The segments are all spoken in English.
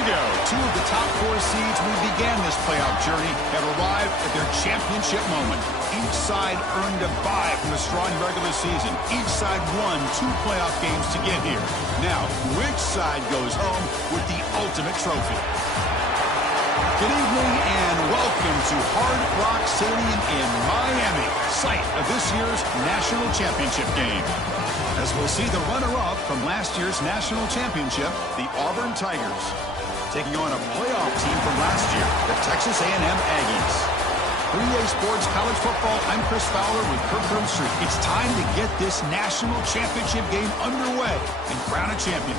we go. Two of the top 4 seeds who began this playoff journey have arrived at their championship moment. Each side earned a bye from a strong regular season. Each side won 2 playoff games to get here. Now, which side goes home with the ultimate trophy? Good evening and welcome to Hard Rock Stadium in Miami, site of this year's national championship game. As we'll see the runner-up from last year's national championship, the Auburn Tigers, taking on a playoff team from last year, the Texas A&M Aggies. For EA Sports College Football, I'm Chris Fowler with Kirk Herbstreit. It's time to get this national championship game underway and crown a champion.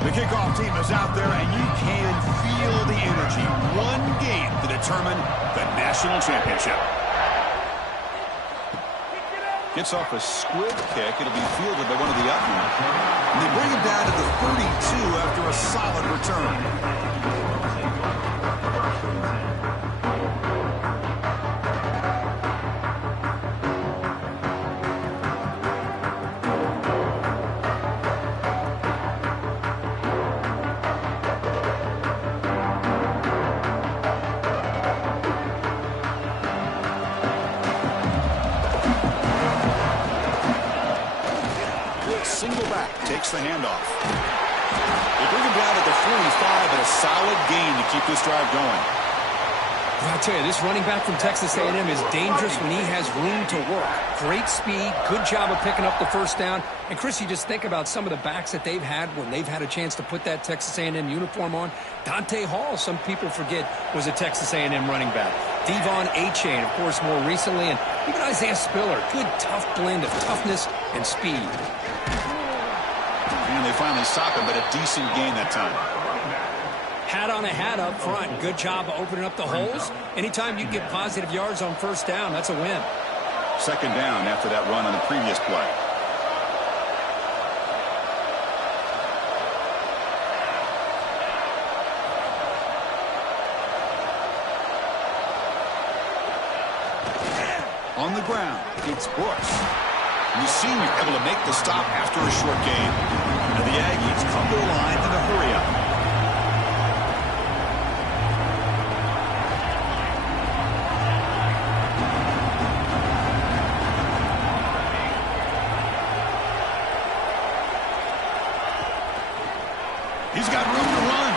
The kickoff team is out there, and you can feel the energy. One game to determine the national championship. Gets off a squib kick. It'll be fielded by one of the Upmen. And they bring him down to the 32 after a solid return. Single back takes the handoff. They bring him down at the 45, and a solid gain to keep this drive going. Well, I'll tell you, this running back from Texas A&M is dangerous when he has room to work. Great speed, good job of picking up the first down. And, Chris, you just think about some of the backs that they've had when they've had a chance to put that Texas A&M uniform on. Dante Hall, some people forget, was a Texas A&M running back. Devon Achane, of course, more recently. And even Isaiah Spiller, good, tough blend of toughness and speed. And they finally stop him, but a decent gain that time. Hat on a hat up front. Good job of opening up the holes. Anytime you get positive yards on first down, that's a win. Second down after that run on the previous play. On the ground, it's Brooks. And the senior able to make the stop after a short gain. And the Aggies come to the line in a hurry-up. He's got room to run.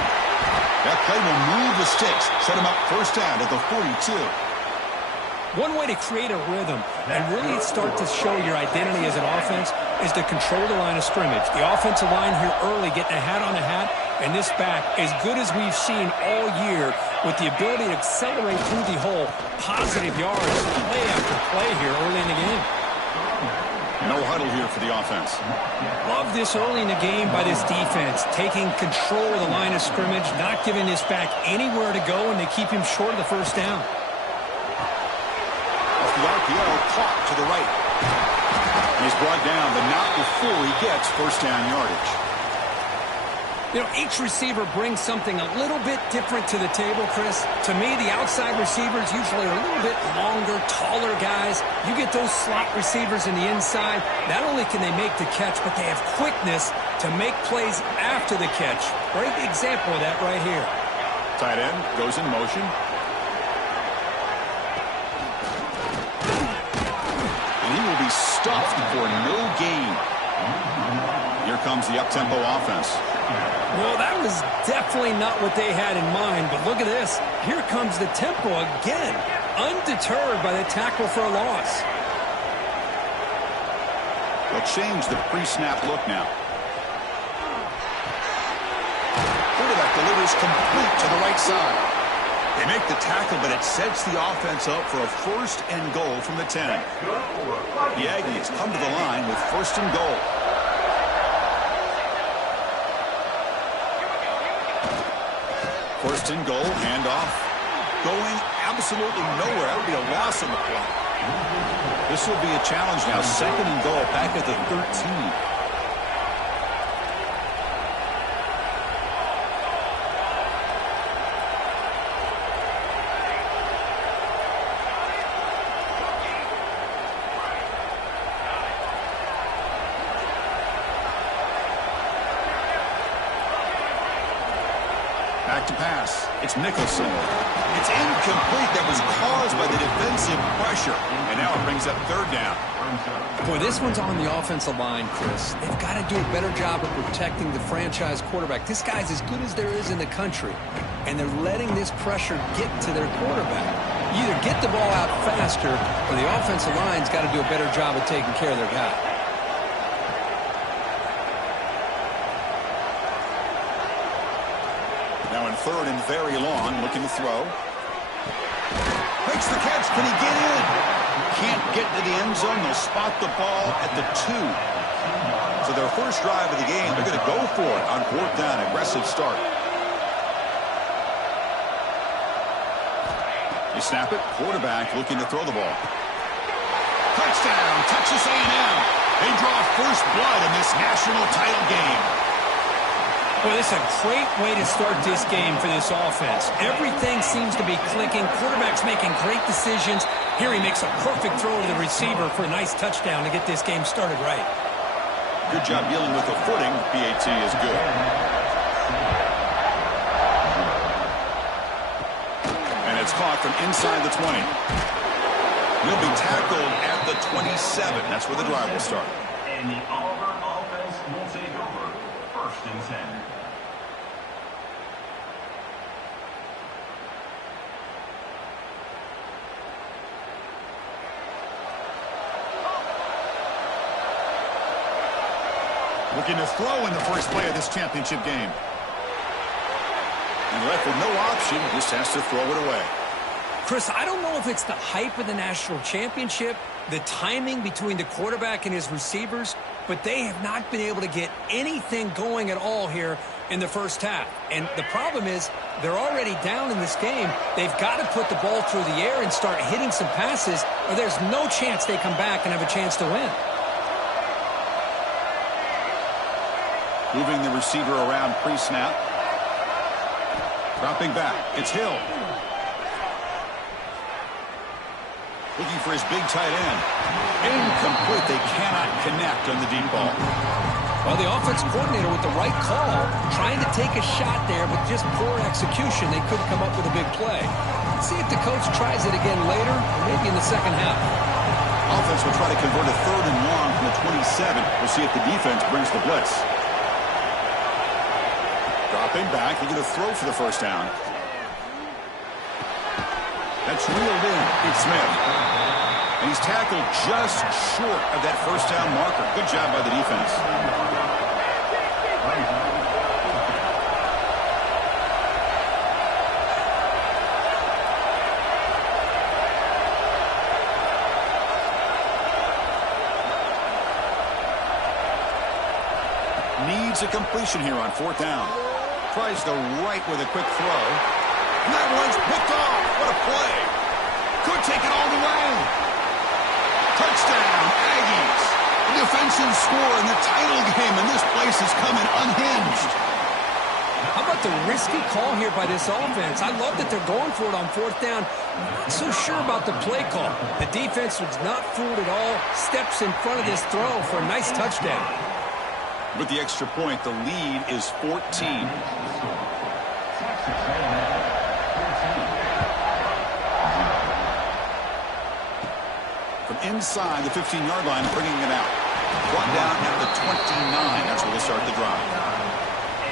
That play will move the sticks, set him up first down at the 42. One way to create a rhythm and really start to show your identity as an offense is to control the line of scrimmage. The offensive line here early getting a hat on a hat, and this back, as good as we've seen all year, with the ability to accelerate through the hole, positive yards, play after play here early in the game. No huddle here for the offense. Love this early in the game by this defense, taking control of the line of scrimmage, not giving this back anywhere to go, and they keep him short of the first down. Off the RPO, caught to the right. He's brought down, but not before he gets first down yardage. You know, each receiver brings something a little bit different to the table, Chris. To me, the outside receivers usually are a little bit longer, taller guys. You get those slot receivers in the inside, not only can they make the catch, but they have quickness to make plays after the catch. Great example of that right here. Tight end goes in motion. And he will be stuffed for no gain. Here comes the up-tempo offense. Well, that was definitely not what they had in mind, but look at this. Here comes the tempo again, undeterred by the tackle for a loss. They'll change the pre-snap look now. Quarterback delivers complete to the right side. They make the tackle, but it sets the offense up for a first and goal from the 10. The Aggies come to the line with first and goal. First and goal, handoff. Going absolutely nowhere. That would be a loss on the play. This will be a challenge now. Second and goal, back at the 13. Back to pass. It's Nicholson. It's incomplete. That was caused by the defensive pressure. And now it brings up third down. Boy, this one's on the offensive line, Chris. They've got to do a better job of protecting the franchise quarterback. This guy's as good as there is in the country. And they're letting this pressure get to their quarterback. You either get the ball out faster, or the offensive line's got to do a better job of taking care of their guy. Now in third and very long, looking to throw. Makes the catch. Can he get in? Can't get to the end zone. They'll spot the ball at the 2. So their first drive of the game, they're going to go for it on fourth down. Aggressive start. You snap it. Quarterback looking to throw the ball. Touchdown. Texas A&M. They draw first blood in this national title game. Well, this is a great way to start this game for this offense. Everything seems to be clicking. Quarterback's making great decisions. Here he makes a perfect throw to the receiver for a nice touchdown to get this game started right. Good job dealing with the footing. PAT is good. And it's caught from inside the 20. He'll be tackled at the 27. That's where the drive will start. And the Auburn offense will take over. First and 10. Looking to throw in the first play of this championship game. And left with no option, just has to throw it away. Chris, I don't know if it's the hype of the national championship, the timing between the quarterback and his receivers, but they have not been able to get anything going at all here in the first half. And the problem is they're already down in this game. They've got to put the ball through the air and start hitting some passes, or there's no chance they come back and have a chance to win. Moving the receiver around pre-snap. Dropping back. It's Hill. Looking for his big tight end. Incomplete. They cannot connect on the deep ball. Well, the offense coordinator with the right call, trying to take a shot there, but just poor execution. They couldn't come up with a big play. Let's see if the coach tries it again later, or maybe in the second half. Offense will try to convert a third and long from the 27. We'll see if the defense brings the blitz. Dropping back, looking to throw for the first down. That's reeled in. It's Smith. And he's tackled just short of that first down marker. Good job by the defense. Needs a completion here on fourth down. Tries the right with a quick throw. And that one's picked off. What a play. Could take it all the way. Touchdown, Aggies. A defensive score in the title game, and this place is coming unhinged. How about the risky call here by this offense? I love that they're going for it on fourth down. I'm not so sure about the play call. The defense was not fooled at all. Steps in front of this throw for a nice touchdown. With the extra point, the lead is 14. From inside the 15-yard line, bringing it out. Brought down at the 29. That's where we'll start the drive.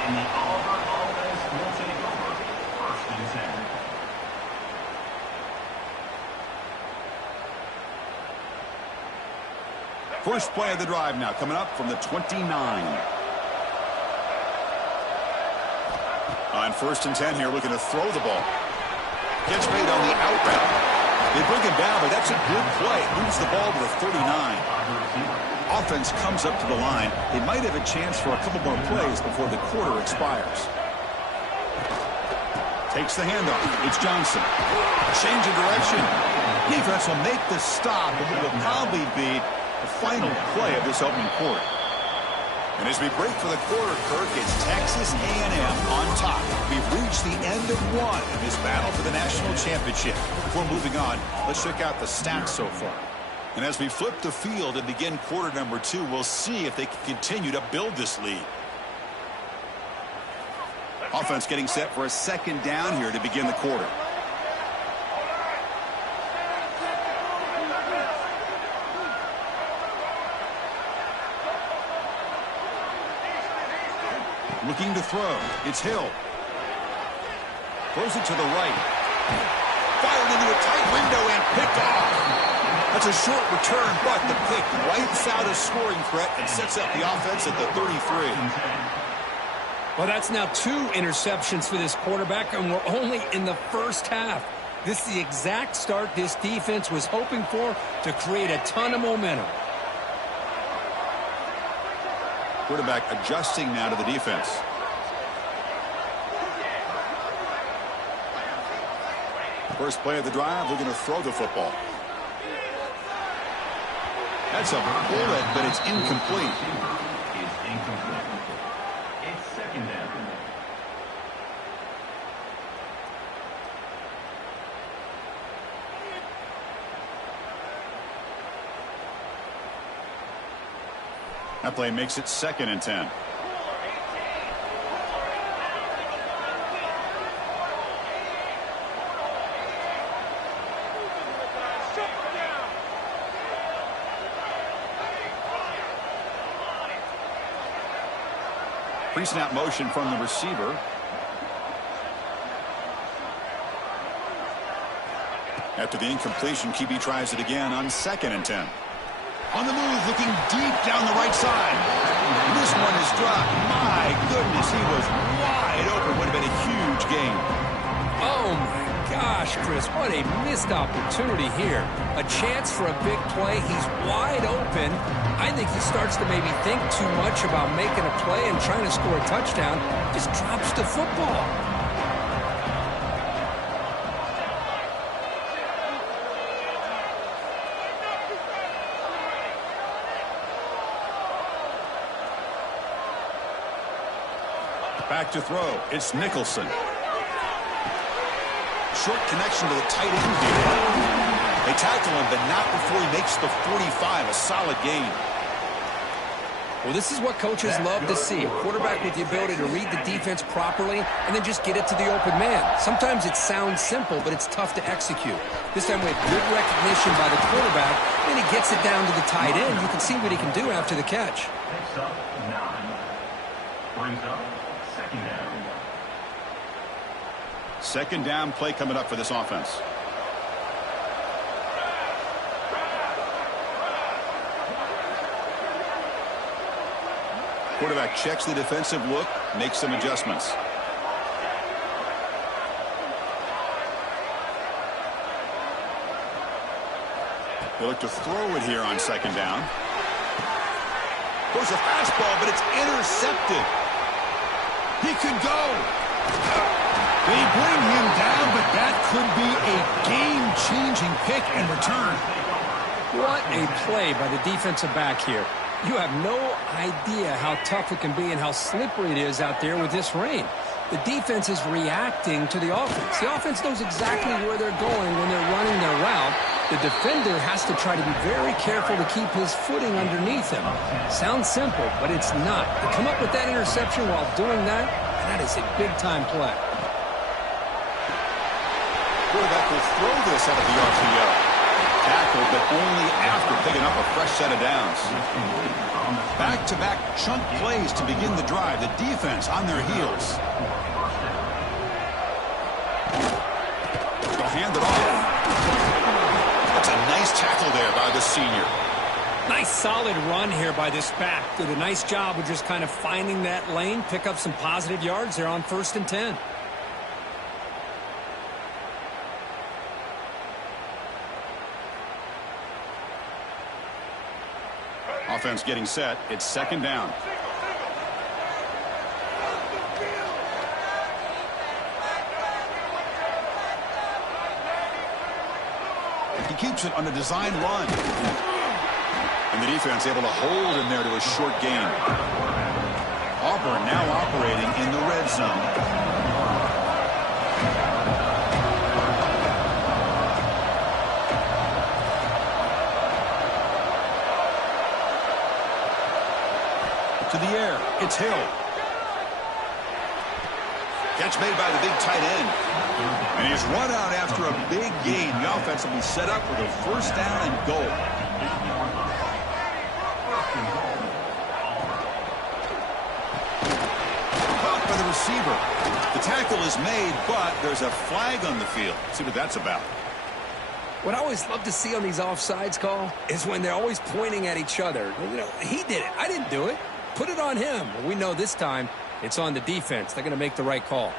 And the Auburn offense will take over. First and 10. First play of the drive now, coming up from the 29. On first and 10 here, looking to throw the ball. Gets made on the out route. They bring him down, but that's a good play. Moves the ball to the 39. Offense comes up to the line. They might have a chance for a couple more plays before the quarter expires. Takes the handoff. It's Johnson. Change of direction. Defense will make the stop, and it will probably be the final play of this opening quarter. And as we break for the quarter, Kirk, it's Texas A&M on top. We've reached the end of one in this battle for the national championship. Before moving on, let's check out the stats so far. And as we flip the field and begin quarter number 2, we'll see if they can continue to build this lead. Offense getting set for a second down here to begin the quarter. Looking to throw. It's Hill. Throws it to the right. Fired into a tight window and picked off. That's a short return, but the pick wipes out a scoring threat and sets up the offense at the 33. Well, that's now 2 interceptions for this quarterback, and we're only in the first half. This is the exact start this defense was hoping for to create a ton of momentum. Quarterback adjusting now to the defense. First play of the drive, we're going to throw the football. That's a bullet, but it's incomplete. It's second down. That play makes it 2nd and 10. Pre-snap motion from the receiver. After the incompletion, QB tries it again on 2nd and 10. On the move, looking deep down the right side. This one is dropped. My goodness, he was wide open. Would have been a huge gain. Oh, my gosh, Chris, what a missed opportunity here. A chance for a big play. He's wide open. I think he starts to maybe think too much about making a play and trying to score a touchdown. Just drops the football. Back to throw. It's Nicholson. Short connection to the tight end here. They tackle him, but not before he makes the 45. A solid gain. Well, this is what coaches love to see. A quarterback with the ability to read the defense properly and then just get it to the open man. Sometimes it sounds simple, but it's tough to execute. This time we have good recognition by the quarterback. Then he gets it down to the tight end. You can see what he can do after the catch. Picks up 9. Brings up second down. Second down play coming up for this offense. Quarterback checks the defensive look, makes some adjustments. They look to throw it here on second down. Goes a fastball, but it's intercepted. He could go. They bring him down, but that could be a game-changing pick and return. What a play by the defensive back here. You have no idea how tough it can be and how slippery it is out there with this rain. The defense is reacting to the offense. The offense knows exactly where they're going when they're running their route. The defender has to try to be very careful to keep his footing underneath him. Sounds simple, but it's not. To come up with that interception while doing that, that is a big-time play. Quarterback will throw this out of the RPO. Tackled, but only after picking up a fresh set of downs. Back-to-back chunk plays to begin the drive. The defense on their heels. They'll hand it off. That's a nice tackle there by the senior. Nice solid run here by this back. Did a nice job of just kind of finding that lane, pick up some positive yards there on 1st and 10. Offense getting set. It's second down. He keeps it on a design run. And the defense able to hold him there to a short gain. Auburn now operating in the red zone. To the air. It's Hill. Catch made by the big tight end. And he's run out after a big gain. The offense will be set up with a first down and goal. Caught by the receiver. The tackle is made, but there's a flag on the field. Let's see what that's about. What I always love to see on these offsides call is when they're always pointing at each other. You know, he did it. I didn't do it. Put it on him. Well, we know this time it's on the defense. They're going to make the right call.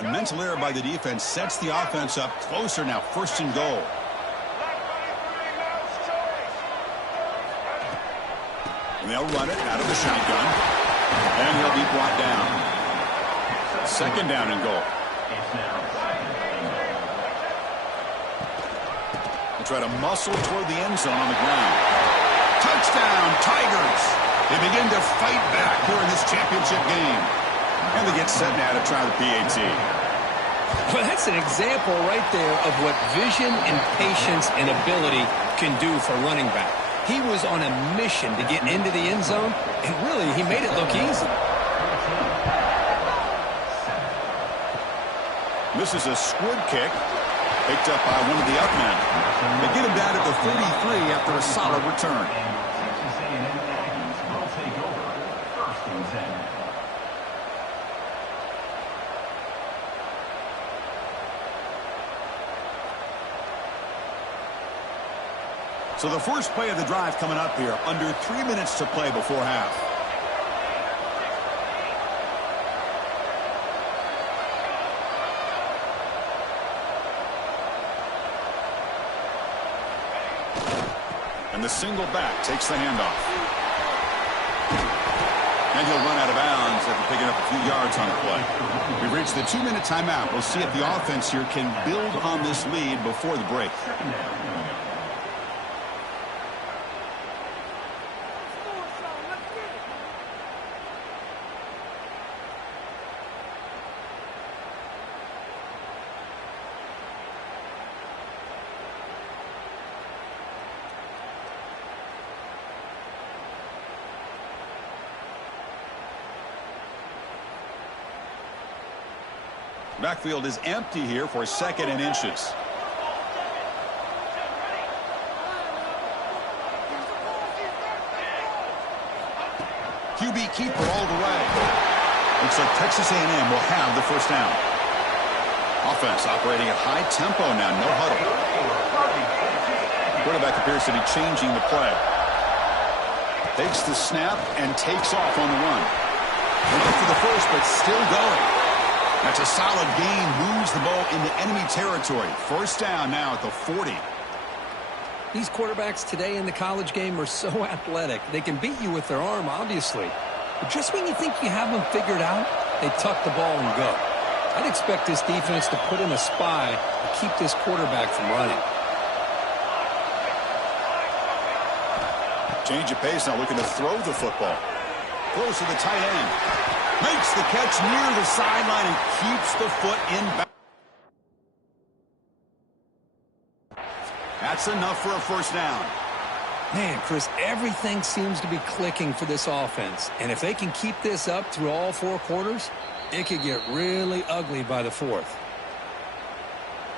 A mental error by the defense sets the offense up closer now. First and goal. And they'll run it out of the shotgun. And he'll be brought down. Second down and goal. They try to muscle toward the end zone on the ground. Touchdown, Tigers! They begin to fight back here in this championship game. And they get set now to try the PAT. Well, that's an example right there of what vision and patience and ability can do for running back. He was on a mission to get into the end zone, and really, he made it look easy. This is a squib kick, picked up by one of the up men. They get him down at the 33 after a solid return. Texas A&M Aggies will take over first and 10. So the first play of the drive coming up here, under 3 minutes to play before half. And the single back takes the handoff. And he'll run out of bounds after picking up a few yards on the play. We've reached the 2-minute timeout. We'll see if the offense here can build on this lead before the break. Backfield is empty here for second and inches. QB keeper all the way. Looks like Texas A&M will have the first down. Offense operating at high tempo now, no huddle. Quarterback appears to be changing the play. Takes the snap and takes off on the run. Looking for the first, but still going. That's a solid gain, moves the ball into enemy territory. First down now at the 40. These quarterbacks today in the college game are so athletic. They can beat you with their arm, obviously. But just when you think you have them figured out, they tuck the ball and go. I'd expect this defense to put in a spy to keep this quarterback from running. Change of pace now, looking to throw the football. Throws to the tight end. Makes the catch near the sideline and keeps the foot in back. That's enough for a first down. Man, Chris, everything seems to be clicking for this offense. And if they can keep this up through all four quarters, it could get really ugly by the fourth.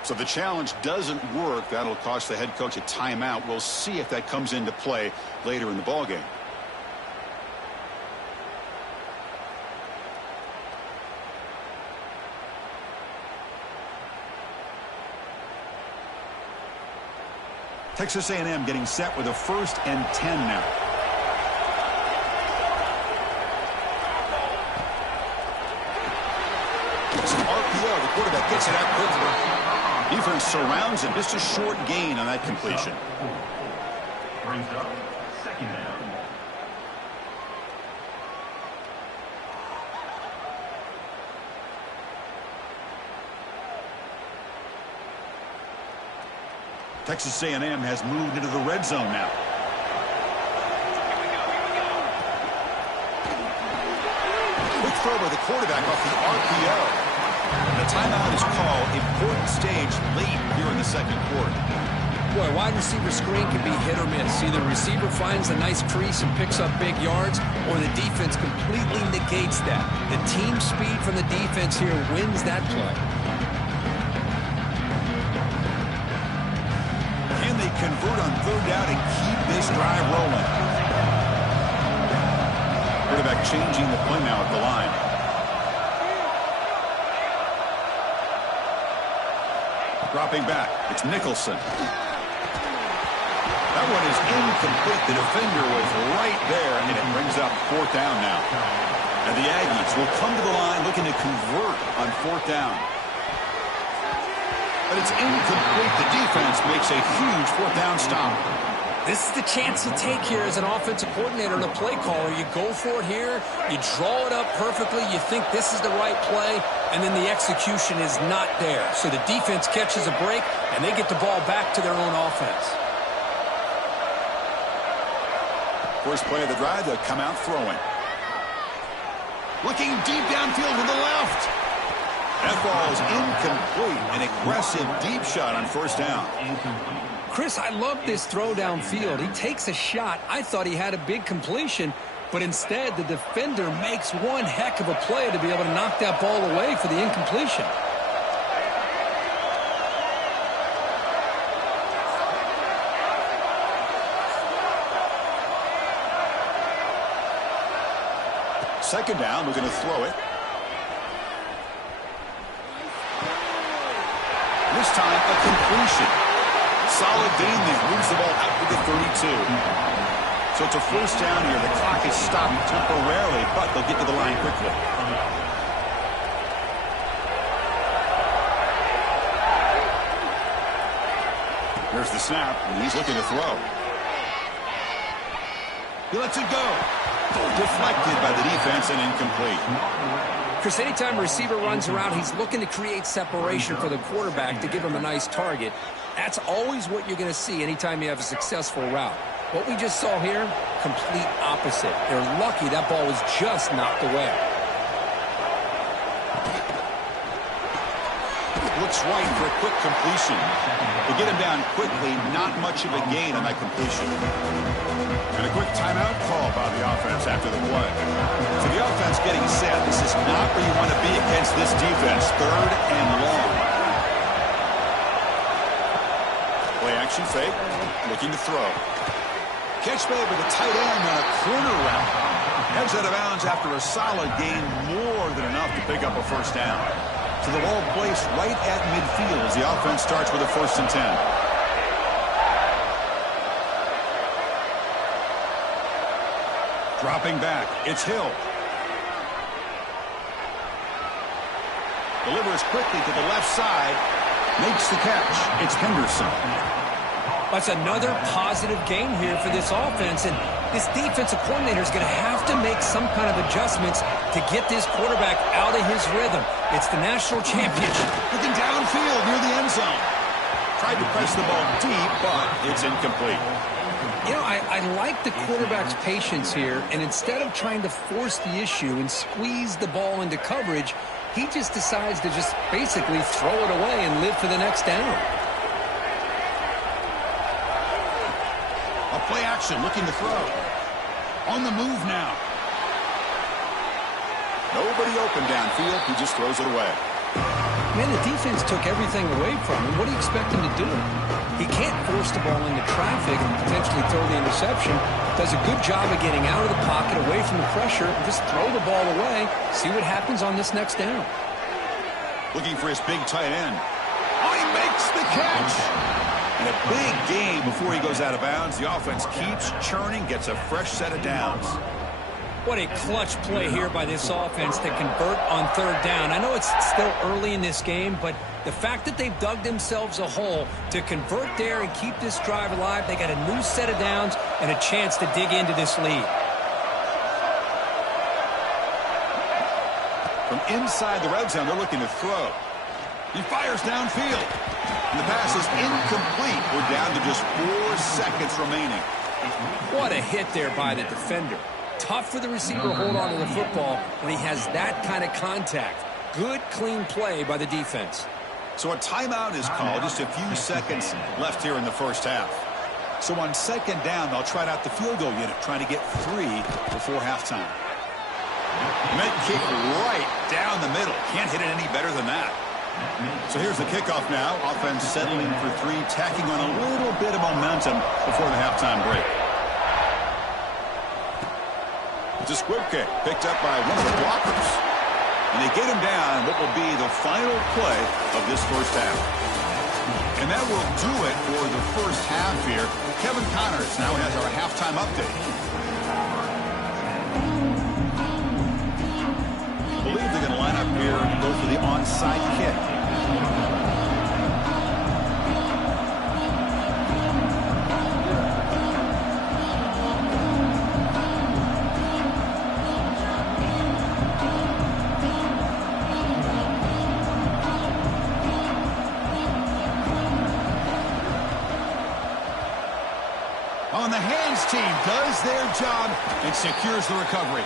So the challenge doesn't work. That'll cost the head coach a timeout. We'll see if that comes into play later in the ballgame. Texas A&M getting set with a 1st and 10 now. Some RPO. The quarterback gets it out quickly. Defense surrounds him. Just a short gain on that completion. Brings up second down. Texas A&M has moved into the red zone now. Quick throw by the quarterback off the RPO. The timeout is called. Important stage late here in the second quarter. Boy, wide receiver screen can be hit or miss. Either the receiver finds a nice crease and picks up big yards, or the defense completely negates that. The team speed from the defense here wins that play. Can they convert on third down and keep this drive rolling? Quarterback changing the play now at the line. Dropping back, it's Nicholson. That one is incomplete. The defender was right there, and it brings up fourth down now. And the Aggies will come to the line looking to convert on fourth down. But it's incomplete. The defense makes a huge fourth down stop. This is the chance you take here as an offensive coordinator and a play caller. You go for it here. You draw it up perfectly. You think this is the right play, and then the execution is not there. So the defense catches a break, and they get the ball back to their own offense. First play of the drive, they'll come out throwing. Looking deep downfield to the left. That ball is incomplete. An aggressive deep shot on first down. Chris, I love this throw downfield. He takes a shot. I thought he had a big completion, but instead the defender makes one heck of a play to be able to knock that ball away for the incompletion. Second down, we're going to throw it. This time, a completion. Solid gain there. Moves the ball out to the 32. So it's a first down here. The clock is stopped temporarily, but they'll get to the line quickly. There's the snap, and he's looking to throw. He lets it go. Deflected by the defense and incomplete. Chris, anytime a receiver runs around, he's looking to create separation for the quarterback to give him a nice target. That's always what you're going to see anytime you have a successful route. What we just saw here, complete opposite. They're lucky that ball was just knocked away. Looks right for a quick completion. To get him down quickly, not much of a gain on that completion. And a quick timeout call by the offense after the play. So the offense getting set. This is not where you want to be against this defense. Third and long. Play action fake. Looking to throw. Catch made with a tight end on a corner route. Heads out of bounds after a solid gain, more than enough to pick up a first down. So the ball placed right at midfield as the offense starts with a 1st and 10. Dropping back, it's Hill. Delivers quickly to the left side. Makes the catch. It's Henderson. That's another positive gain here for this offense, and this defensive coordinator is going to have to make some kind of adjustments to get this quarterback out of his rhythm. It's the national championship. Looking downfield near the end zone. Tried to press the ball deep, but it's incomplete. You know, I like the quarterback's patience here, and instead of trying to force the issue and squeeze the ball into coverage, he just decides to just basically throw it away and live for the next down. A play action, looking to throw. On the move now. Nobody open downfield. He just throws it away. Man, the defense took everything away from him. What do you expect him to do? He can't force the ball into traffic and potentially throw the interception. Does a good job of getting out of the pocket, away from the pressure, and just throw the ball away. See what happens on this next down. Looking for his big tight end. Oh, he makes the catch. And a big gain before he goes out of bounds. The offense keeps churning, gets a fresh set of downs. What a clutch play here by this offense to convert on third down. I know it's still early in this game, but The fact that they've dug themselves a hole to convert there and keep this drive alive, they got a new set of downs and a chance to dig into this lead. From inside the red zone, they're looking to throw. He fires downfield. And the pass is incomplete. We're down to just 4 seconds remaining. What a hit there by the defender. Tough for the receiver to hold on to the football when he has that kind of contact. Good, clean play by the defense. So a timeout is called. Just a few seconds left here in the first half. So on second down, they'll try out the field goal unit, trying to get 3 before halftime. Meant kick right down the middle. Can't hit it any better than that. So here's the kickoff now. Offense settling for 3, tacking on a little bit of momentum before the halftime break. It's a squib kick picked up by one of the blockers. And they get him down what will be the final play of this first half. And that will do it for the first half here. Kevin Connors now has our halftime update. I believe they're going to line up here and go for the onside kick. On the hands team does their job and secures the recovery.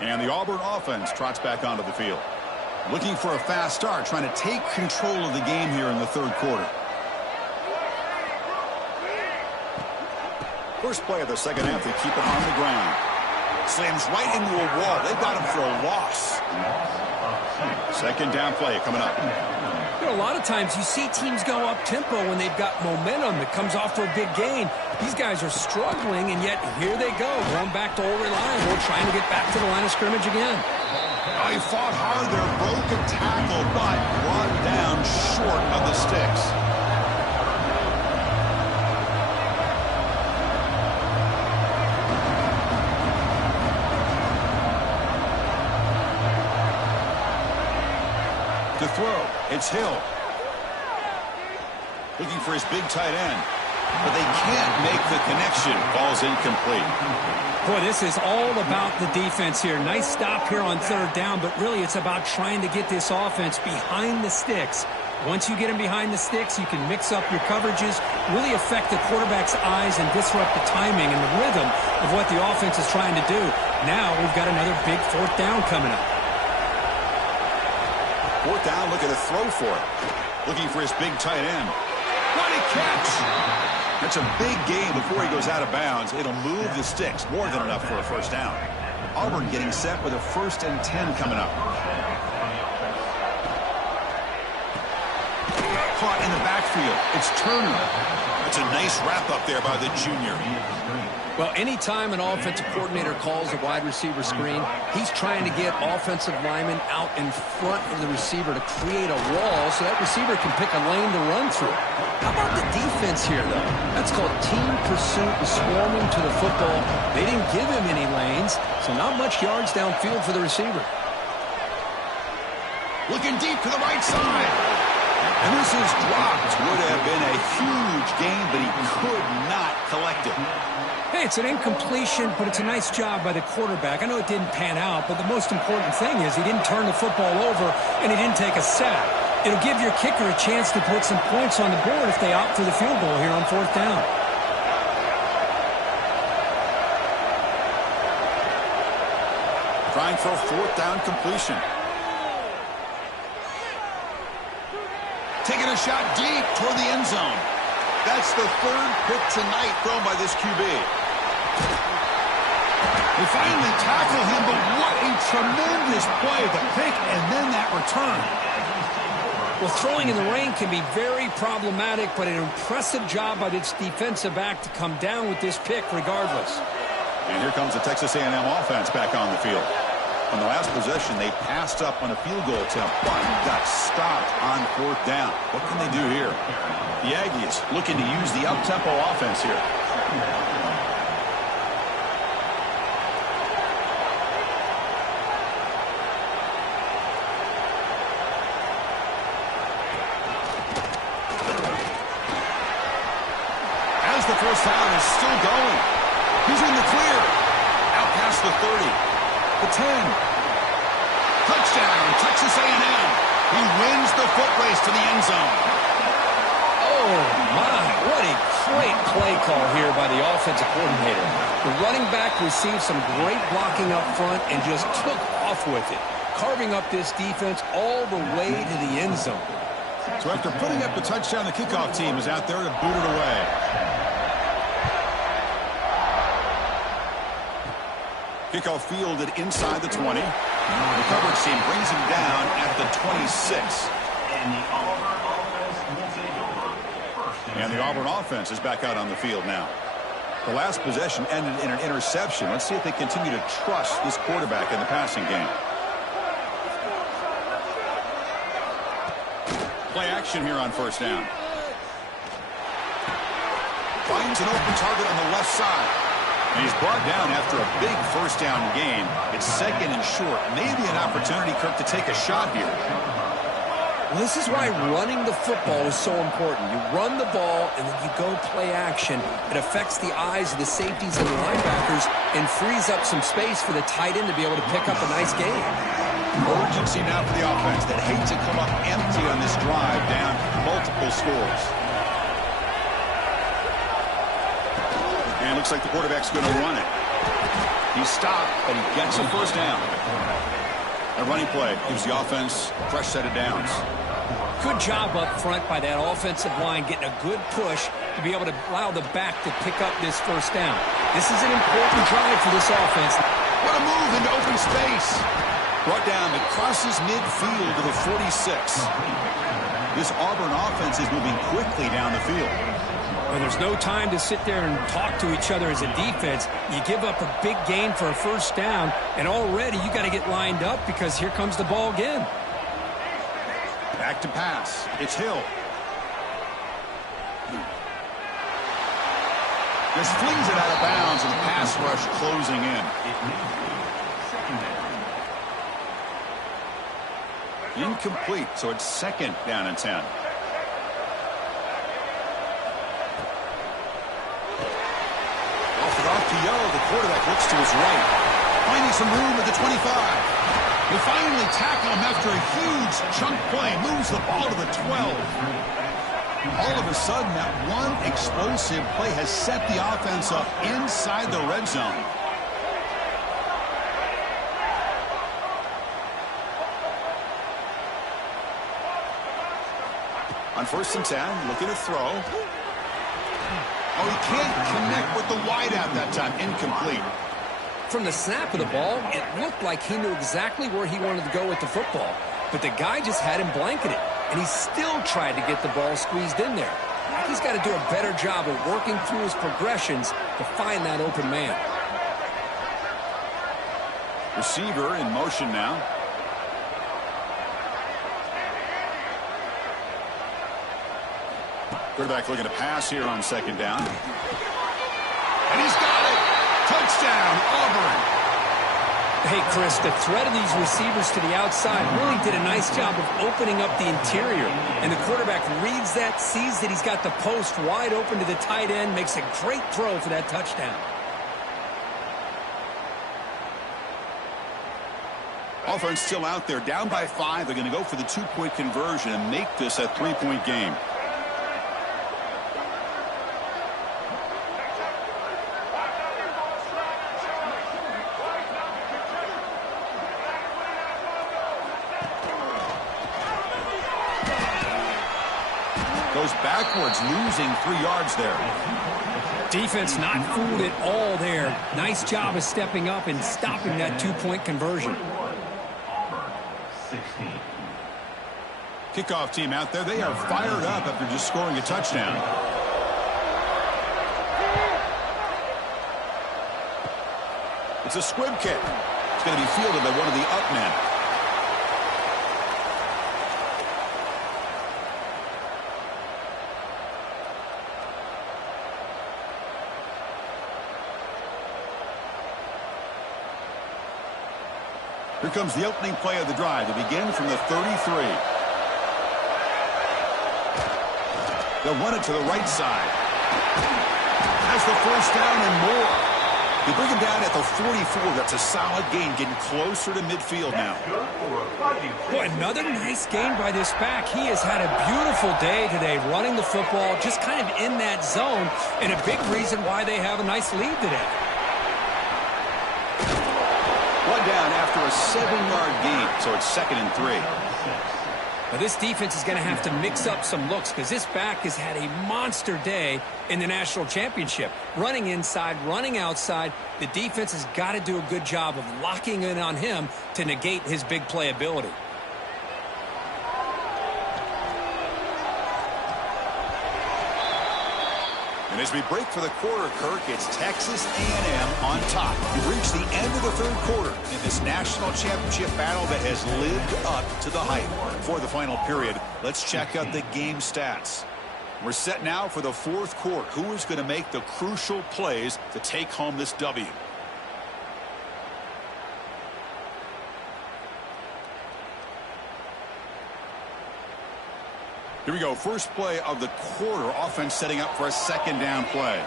And the Auburn offense trots back onto the field. Looking for a fast start, trying to take control of the game here in the third quarter. First play of the second half, they keep it on the ground. Slams right into a wall. They got him for a loss. Second down play coming up. You know, a lot of times you see teams go up-tempo when they've got momentum that comes off for a big gain. These guys are struggling, and yet here they go, going back to old reliable, trying to get back to the line of scrimmage again. Oh, he fought hard there, broke a tackle, but brought down short of the sticks. To throw, it's Hill. Looking for his big tight end. But they can't make the connection. Ball's incomplete. Boy, this is all about the defense here. Nice stop here on third down, but really it's about trying to get this offense behind the sticks. Once you get them behind the sticks, you can mix up your coverages, really affect the quarterback's eyes and disrupt the timing and the rhythm of what the offense is trying to do. Now we've got another big fourth down coming up. Fourth down, looking to throw for it. Looking for his big tight end. What a catch! That's a big gain before he goes out of bounds. It'll move the sticks. More than enough for a first down. Auburn getting set with a 1st and 10 coming up. Caught in the backfield. It's Turner. It's a nice wrap up there by the junior. Well, anytime an offensive coordinator calls a wide receiver screen, he's trying to get offensive linemen out in front of the receiver to create a wall so that receiver can pick a lane to run through. How about the defense here, though? That's called team pursuit and swarming to the football. They didn't give him any lanes, so not much yards downfield for the receiver. Looking deep to the right side. And this is dropped. Would have been a huge gain, but he could not collect it. Hey, it's an incompletion, but it's a nice job by the quarterback. I know it didn't pan out, but the most important thing is he didn't turn the football over and he didn't take a sack. It'll give your kicker a chance to put some points on the board if they opt for the field goal here on fourth down. Trying for a fourth down completion. Taking a shot deep toward the end zone. That's the 3rd pick tonight thrown by this QB. They finally tackle him, but what a tremendous play. The pick and then that return. Well, throwing in the rain can be very problematic, but an impressive job by this defensive back to come down with this pick regardless. And here comes the Texas A&M offense back on the field. On the last possession, they passed up on a field goal attempt, but got stopped on fourth down. What can they do here? The Aggies looking to use the up-tempo offense here. As the first down is still going. He's in the clear. Out past the 30. The 10. Touchdown, Texas A&M. He wins the foot race to the end zone. Oh, my. What a great play call here by the offensive coordinator. The running back received some great blocking up front and just took off with it, carving up this defense all the way to the end zone. So after putting up the touchdown, the kickoff team is out there to boot it away. Kickoff fielded inside the 20. The coverage team brings him down at the 26. And the Auburn offense will take over. And the Auburn offense is back out on the field now. The last possession ended in an interception. Let's see if they continue to trust this quarterback in the passing game. Play action here on first down. Finds an open target on the left side. And he's brought down after a big first down game. It's second and short. Maybe an opportunity, Kirk, to take a shot here. Well, this is why running the football is so important. You run the ball, and then you go play action. It affects the eyes of the safeties and the linebackers and frees up some space for the tight end to be able to pick up a nice game. Urgency now for the offense that hate to come up empty on this drive, down multiple scores. And looks like the quarterback's going to run it. He's stopped, but he gets a first down. A running play gives the offense a fresh set of downs. Good job up front by that offensive line, getting a good push to be able to allow the back to pick up this first down. This is an important drive for this offense. What a move into open space. Brought down, it crosses midfield to the 46. This Auburn offense is moving quickly down the field. Well, there's no time to sit there and talk to each other as a defense. You give up a big gain for a first down, and already you got to get lined up because here comes the ball again. Back to pass. It's Hill. Just flings it out of bounds, and the pass rush closing in. Incomplete, so it's second down and 10. Off to Yo, the quarterback looks to his right. Finding some room at the 25. They finally tackle him after a huge chunk play. Moves the ball to the 12. All of a sudden, that one explosive play has set the offense up inside the red zone. On first and 10, looking to throw. Oh, he can't connect with the wideout that time. Incomplete. From the snap of the ball, it looked like he knew exactly where he wanted to go with the football. But the guy just had him blanketed, and he still tried to get the ball squeezed in there. He's got to do a better job of working through his progressions to find that open man. Receiver in motion now. Quarterback looking to pass here on second down. And he's got it. Touchdown, Auburn. Hey, Chris, the threat of these receivers to the outside really did a nice job of opening up the interior. And the quarterback reads that, sees that he's got the post wide open to the tight end, makes a great throw for that touchdown. Offense still out there, down by 5. They're going to go for the 2-point conversion and make this a 3-point game. Goes backwards, losing 3 yards there. Defense not fooled at all there. Nice job of stepping up and stopping that 2-point conversion. Kickoff team out there, they are fired up after just scoring a touchdown. It's a squib kick. It's going to be fielded by one of the up men. Here comes the opening play of the drive to begin from the 33. They'll run it to the right side. Has the first down and more. They bring him down at the 44. That's a solid gain, getting closer to midfield now. Boy, another nice gain by this back. He has had a beautiful day today running the football, just kind of in that zone, and a big reason why they have a nice lead today. One down after a 7-yard gain, so it's 2nd and 3. Now, this defense is going to have to mix up some looks because this back has had a monster day in the national championship. Running inside, running outside. The defense has got to do a good job of locking in on him to negate his big play ability. And as we break for the quarter, Kirk, it's Texas A&M on top. We've reached the end of the 3rd quarter in this national championship battle that has lived up to the hype. Before the final period, let's check out the game stats. We're set now for the 4th quarter. Who is going to make the crucial plays to take home this W? Here we go. First play of the quarter. Offense setting up for a 2nd down play.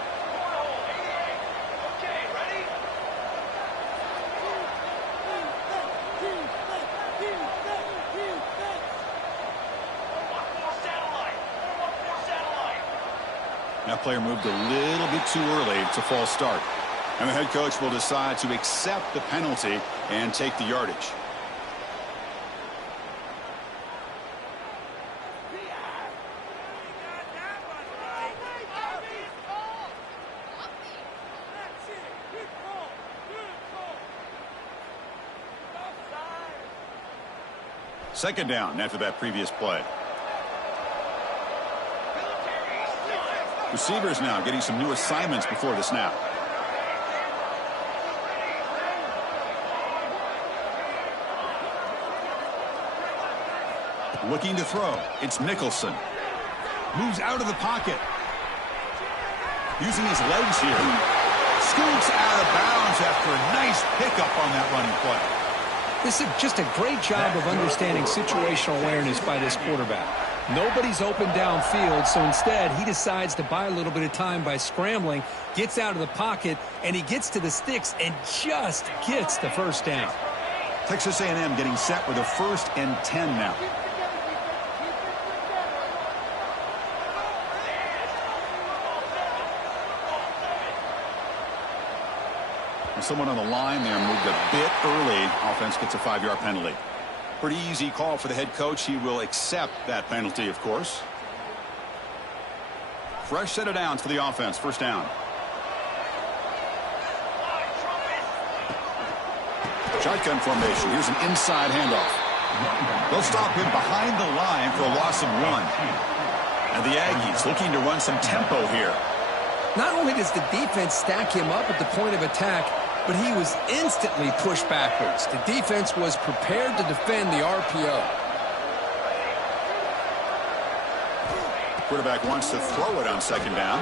That player moved a little bit too early. It's a false start. And the head coach will decide to accept the penalty and take the yardage. Second down after that previous play. Receivers now getting some new assignments before the snap. Looking to throw. It's Nicholson. Moves out of the pocket. Using his legs here. Scoops out of bounds after a nice pickup on that running play. This is just a great job of understanding situational awareness by this quarterback. Nobody's open downfield, so instead he decides to buy a little bit of time by scrambling, gets out of the pocket, and he gets to the sticks and just gets the first down. Texas A&M getting set with a 1st and 10 now. Someone on the line there moved a bit early. Offense gets a 5-yard penalty. Pretty easy call for the head coach. He will accept that penalty, of course. Fresh set of downs for the offense. First down. Shotgun formation. Here's an inside handoff. They'll stop him behind the line for a loss of 1. And the Aggies looking to run some tempo here. Not only does the defense stack him up at the point of attack, but he was instantly pushed backwards. The defense was prepared to defend the RPO. Quarterback wants to throw it on 2nd down.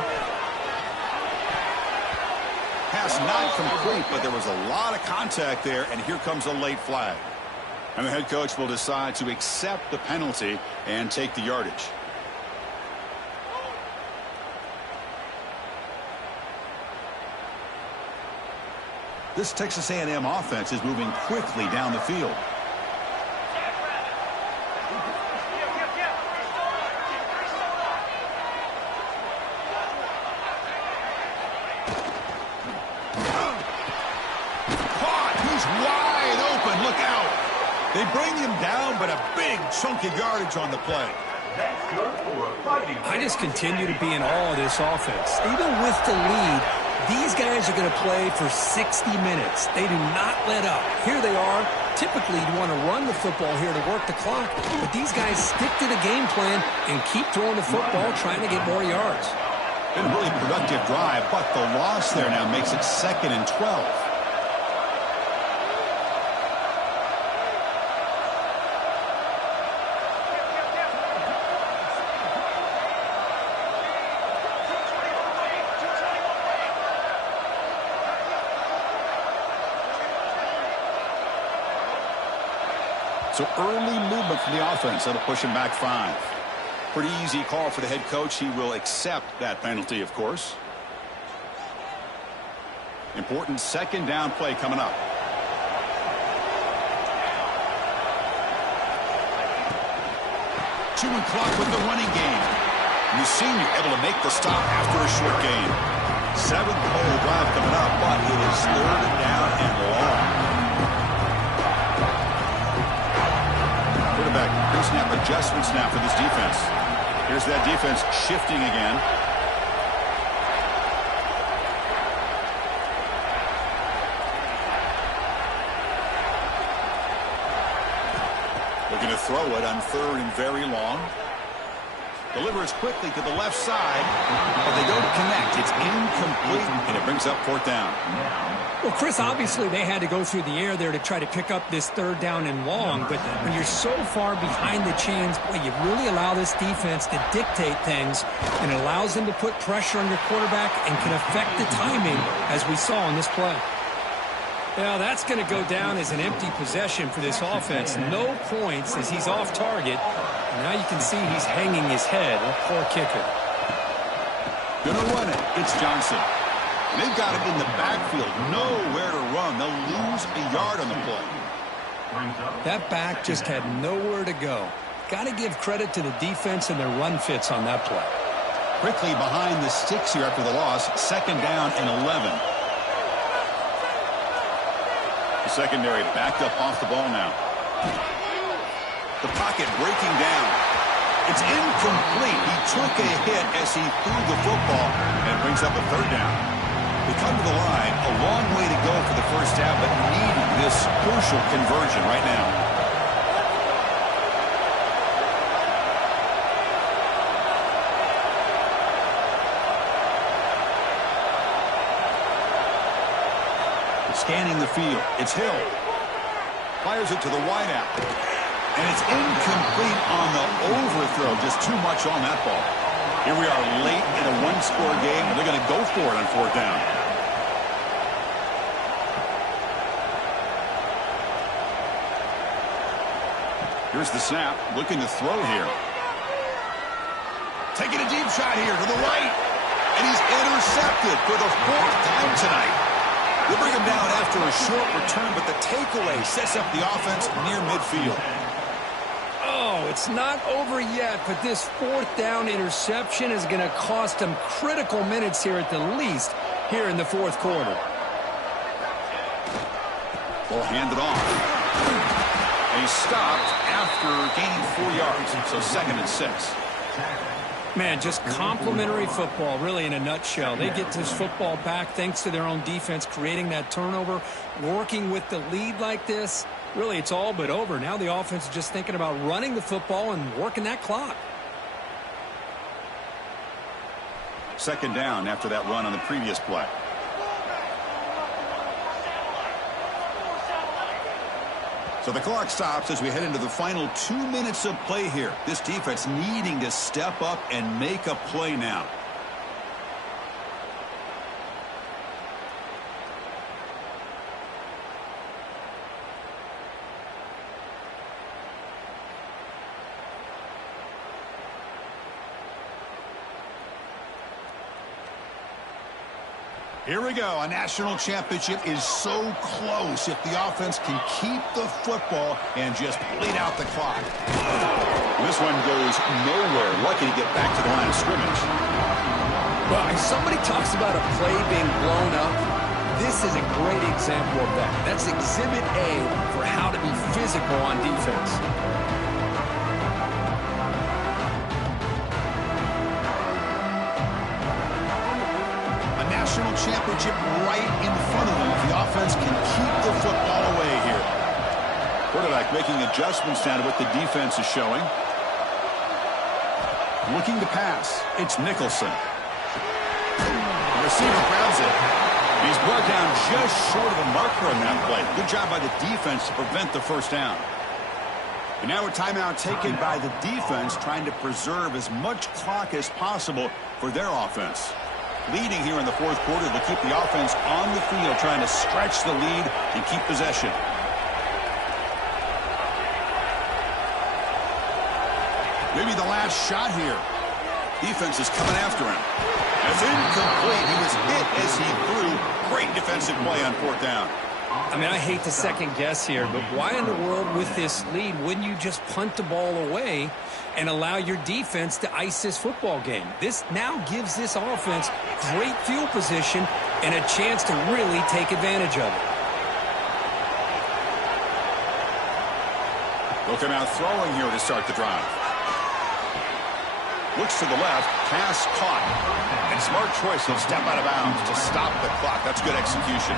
Pass not complete, but there was a lot of contact there, and here comes a late flag. And the head coach will decide to accept the penalty and take the yardage. This Texas A&M offense is moving quickly down the field. Caught! He's wide open. Look out! They bring him down, but a big chunky yardage on the play. I just continue to be in awe of this offense. Even with the lead, these guys are going to play for 60 minutes. They do not let up. Here they are. Typically, you want to run the football here to work the clock, but these guys stick to the game plan and keep throwing the football, trying to get more yards. Been a really productive drive, but the loss there now makes it 2nd and 12. So early movement from the offense. That'll push him back 5. Pretty easy call for the head coach. He will accept that penalty, of course. Important second down play coming up. Chewing clock with the running game. The senior able to make the stop after a short gain. 7th play drive coming up, but it is 3rd down and long. Quarterback pre-snap adjustment snap for this defense. Here's that defense shifting again. Looking to throw it on 3rd and very long. Delivers quickly to the left side, but they don't connect. It's incomplete, and it brings up 4th down. Well, Chris, obviously they had to go through the air there to try to pick up this 3rd down and long, but when you're so far behind the chains, boy, you really allow this defense to dictate things, and it allows them to put pressure on your quarterback and can affect the timing, as we saw in this play. Now, that's going to go down as an empty possession for this offense. No points as he's off target. And now you can see he's hanging his head. A poor kicker. Gonna run it. It's Johnson. They've got it in the backfield. Nowhere to run. They'll lose a yard on the play. That back just had nowhere to go. Got to give credit to the defense and their run fits on that play. Quickly behind the sticks here after the loss. 2nd down and 11. The secondary backed up off the ball now. The pocket breaking down. It's incomplete. He took a hit as he threw the football, and it brings up a 3rd down. They come to the line, a long way to go for the first down, but needing this crucial conversion right now. Scanning the field. It's Hill. Fires it to the wideout. And it's incomplete on the overthrow. Just too much on that ball. Here we are late in a 1-score game, and they're going to go for it on 4th down. Here's the snap. Looking to throw here. Taking a deep shot here to the right. And he's intercepted for the 4th time tonight. They'll bring him down after a short return, but the takeaway sets up the offense near midfield. Oh, it's not over yet, but this 4th down interception is going to cost them critical minutes here at the least here in the 4th quarter. Ball handed off. And he's stopped after gaining 4 yards, so 2nd and 6. Man, just complimentary football, really, in a nutshell. They get this football back thanks to their own defense, creating that turnover, working with the lead like this. Really, it's all but over. Now the offense is just thinking about running the football and working that clock. 2nd down after that run on the previous play. So the clock stops as we head into the final 2 minutes of play here. This defense needing to step up and make a play now. Here we go. A national championship is so close if the offense can keep the football and just bleed out the clock. This one goes nowhere. Lucky to get back to the line of scrimmage. Well, if somebody talks about a play being blown up, this is a great example of that. That's Exhibit A for how to be physical on defense. National championship right in front of them if the offense can keep the football away here. Quarterback making adjustments now to what the defense is showing. Looking to pass. It's Nicholson. The receiver grabs it. He's brought down just short of the marker on that play. Good job by the defense to prevent the 1st down. And now a timeout taken by the defense, trying to preserve as much clock as possible for their offense. Leading here in the 4th quarter to keep the offense on the field, trying to stretch the lead and keep possession. Maybe the last shot here. Defense is coming after him. It's incomplete. He was hit as he threw. Great defensive play on fourth down. I mean, I hate to second guess here, but why in the world with this lead wouldn't you just punt the ball away and allow your defense to ice this football game? This now gives this offense great field position and a chance to really take advantage of it. They'll come out throwing here to start the drive. Looks to the left, pass caught. And smart choice, he'll step out of bounds to stop the clock. That's good execution.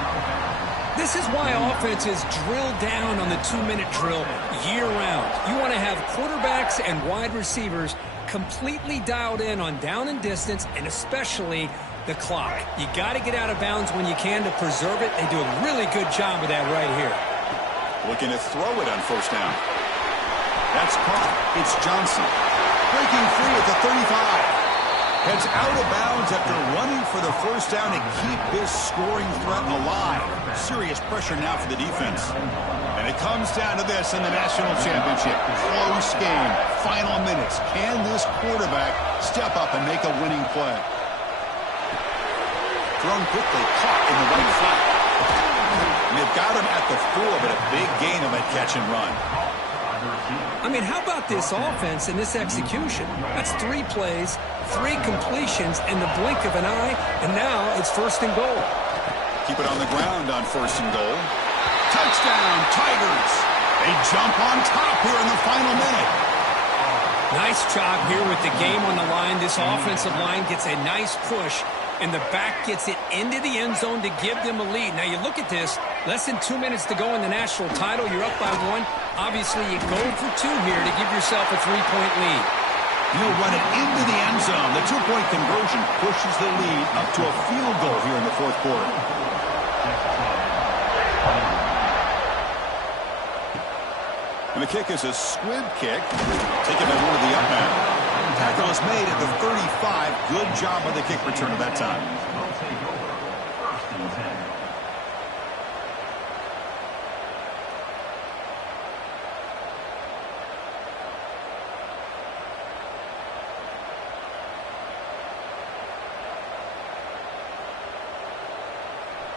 This is why offenses drill down on the 2-minute drill year-round. You want to have quarterbacks and wide receivers completely dialed in on down and distance, and especially the clock. You got to get out of bounds when you can to preserve it. They do a really good job of that right here. Looking to throw it on first down. That's caught. It's Johnson. Breaking free at the 35. Heads out of bounds after running for the first down to keep this scoring threat alive. Serious pressure now for the defense. And it comes down to this in the national championship. Close game. Final minutes. Can this quarterback step up and make a winning play? Thrown quickly. Caught in the right flat. And they've got him at the 4, but a big gain on that catch and run. I mean, how about this offense and this execution? That's 3 plays, 3 completions in the blink of an eye, and now it's first and goal. Keep it on the ground on first and goal. Touchdown, Tigers! They jump on top here in the final minute. Nice job here with the game on the line. This offensive line gets a nice push, and the back gets it into the end zone to give them a lead. Now, you look at this, less than 2 minutes to go in the national title. You're up by 1. Obviously, you go for 2 here to give yourself a 3-point lead. He'll run it into the end zone. The 2-point conversion pushes the lead up to a field goal here in the fourth quarter. And the kick is a squib kick. Taken by one of the up men. Tackle is made at the 35. Good job by the kick return at that time.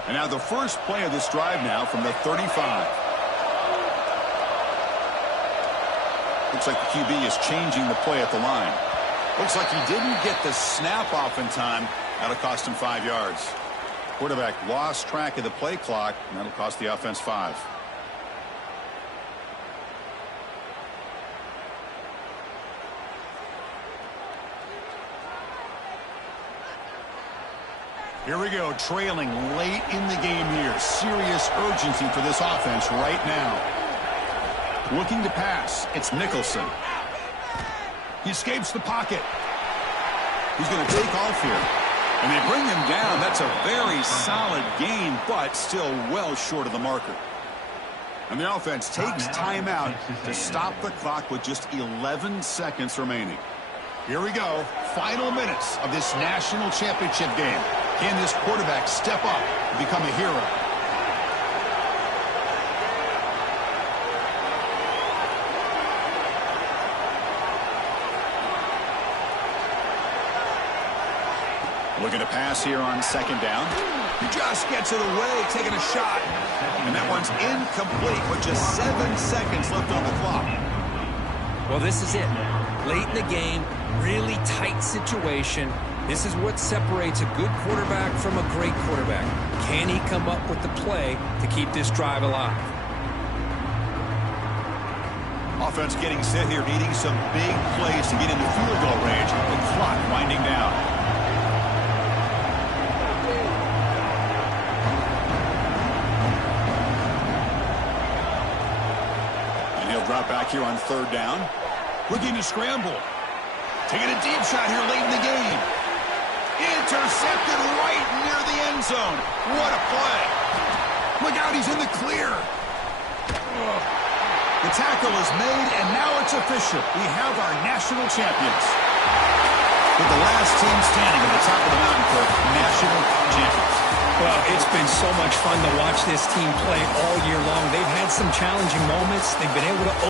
And now the first play of this drive now from the 35. Looks like the QB is changing the play at the line. Looks like he didn't get the snap off in time. That'll cost him 5 yards. Quarterback lost track of the play clock, and that'll cost the offense 5. Here we go, trailing late in the game here. Serious urgency for this offense right now. Looking to pass. It's Nicholson. He escapes the pocket. He's going to take off here. And they bring him down. That's a very solid gain, but still well short of the marker. And the offense takes timeout to stop the clock with just 11 seconds remaining. Here we go. Final minutes of this national championship game. Can this quarterback step up and become a hero? Looking to pass here on second down. He just gets it away, taking a shot. And that one's incomplete with just 7 seconds left on the clock. Well, this is it. Late in the game, really tight situation. This is what separates a good quarterback from a great quarterback. Can he come up with the play to keep this drive alive? Offense getting set here, needing some big plays to get into field goal range. The clock winding down. And he'll drop back here on third down. Looking to scramble. Taking a deep shot here late in the game. Intercepted right near the end zone. What a play. Look out, he's in the clear. The tackle is made, and now it's official. We have our national champions. With the last team standing at the top of the mountain for national champions. Well, it's been so much fun to watch this team play all year long. They've had some challenging moments. They've been able to